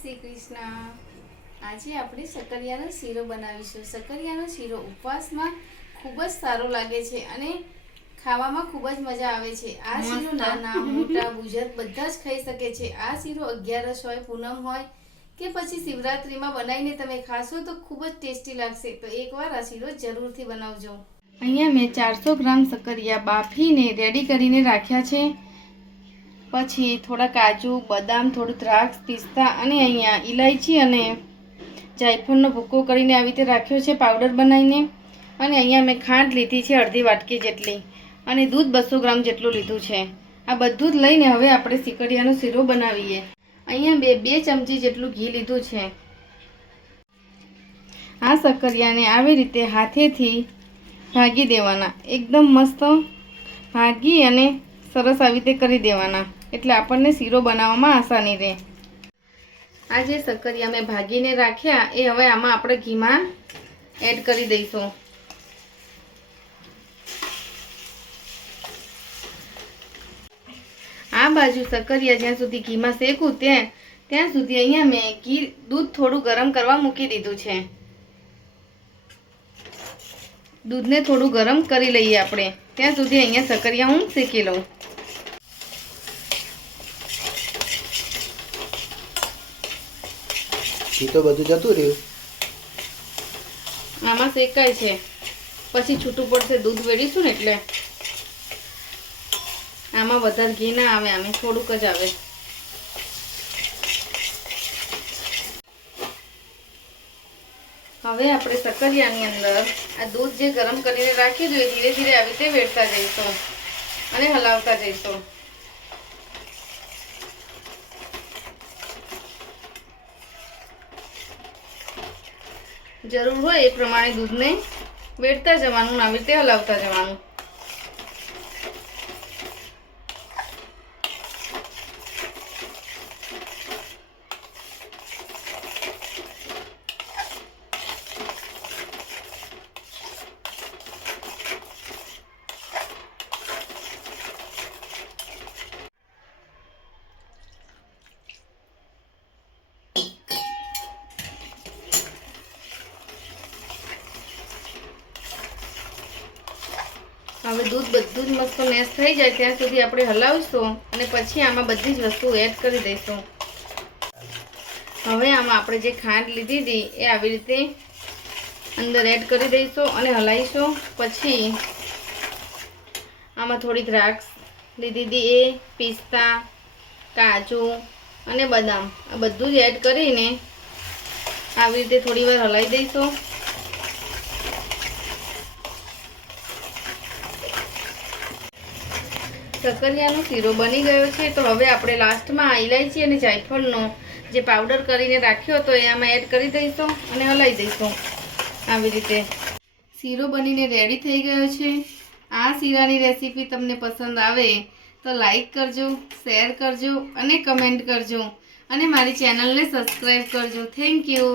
શ્રી કૃષ્ણ. આજે આપણે સકરિયાનો શીરો બનાવીશું. સકરિયાનો શીરો ઉપવાસમાં ખૂબ જ સારો લાગે છે અને ખાવામાં ખૂબ જ મજા આવે છે. આ શીરો. નાના મોટા બુજર બધા જ ખાઈ શકે છે. આ શીરો અગિયારસ હોય પૂનમ હોય કે પછી શિવરાત્રીમાં બનાવીને તમે ખાશો તો ખૂબ જ ટેસ્ટી લાગશે. તો એકવાર આ શીરો જરૂરથી બનાવજો. અહીંયા મેં ચારસો ગ્રામ સકરિયા બાફીને રેડી કરીને રાખ્યા છે. પછી થોડા કાજુ, બદામ, થોડું દ્રાક્ષ, પિસ્તા અને અહીંયા ઇલાયચી અને જાયફળનો ભૂકો કરીને આવી રીતે રાખ્યો છે પાવડર બનાવીને. અને અહીંયા મેં ખાંડ લીધી છે અડધી વાટકી જેટલી અને દૂધ બસો ગ્રામ જેટલું લીધું છે. આ બધું જ લઈને હવે આપણે સિકડિયાનો શીરો બનાવીએ. અહીંયા બે બે ચમચી જેટલું ઘી લીધું છે. આ સકરિયાને આવી રીતે હાથેથી ભાગી દેવાના. એકદમ મસ્ત ભાગી અને સરસ આવી રીતે કરી દેવાના. એટલે આપણને શીરો બનાવવામાં આસાની રહે. આ જે સક્કરિયા મેં ભાગીને રાખ્યા, એ હવે આમાં આપણે ઘીમાં એડ કરી દઈશું. આ બાજુ સક્કરિયા જ્યાં સુધી ઘીમાં શેકું ત્યાં ત્યાં સુધી અહીંયા મેં ઘી, દૂધ થોડું ગરમ કરવા મૂકી દીધું છે. દૂધને થોડું ગરમ કરી લઈએ આપણે. ત્યાં સુધી અહીંયા સક્કરિયા હું શેકી લઉં. એ તો બધું જતું રહ્યું. આમાં શેકાય છે. પછી છૂટું પડશે દૂધ વેડીશું ને એટલે. આમાં વધારે ઘી ના આવે, આમે થોડુંક જ આવે. હવે આપણે સકરિયાની અંદર આ દૂધ જે ગરમ કરીને રાખી જોઈએ ધીરે ધીરે આવી રીતે વેડતા જઈશું અને હલાવતા જઈશું. જરૂર હોય એ પ્રમાણે દૂધને વેડતા જવાનું આવી રીતે હલાવતા જવાનું. હવે દૂધ બધું જ મસ્ત મેશ થઈ જાય ત્યાં સુધી આપણે હલાવીશું અને પછી આમાં બધી જ વસ્તુ એડ કરી દઈશું. હવે આમાં આપણે જે ખાંડ લીધી હતી એ આવી રીતે અંદર એડ કરી દઈશું અને હલાવીશું. પછી આમાં થોડી દ્રાક્ષ લીધી હતી એ, પિસ્તા, કાજુ અને બદામ. આ બધું જ એડ કરીને આવી રીતે થોડી વાર હલાવી દઈશું. સકરિયાનો શીરો બની ગયો છે, તો હવે આપણે લાસ્ટમાં ઇલાયચી અને જાયફળનો જે પાવડર કરીને રાખ્યો હતો, એ આમાં એડ કરી દઈશું અને હલાવી દઈશું. આવી રીતે શીરો બનીને રેડી થઈ ગયો છે. આ શીરાની રેસીપી તમને પસંદ આવે તો લાઈક કરજો શેર કરજો અને કમેન્ટ કરજો. અને મારી ચેનલને સબસ્ક્રાઈબ કરજો. Thank you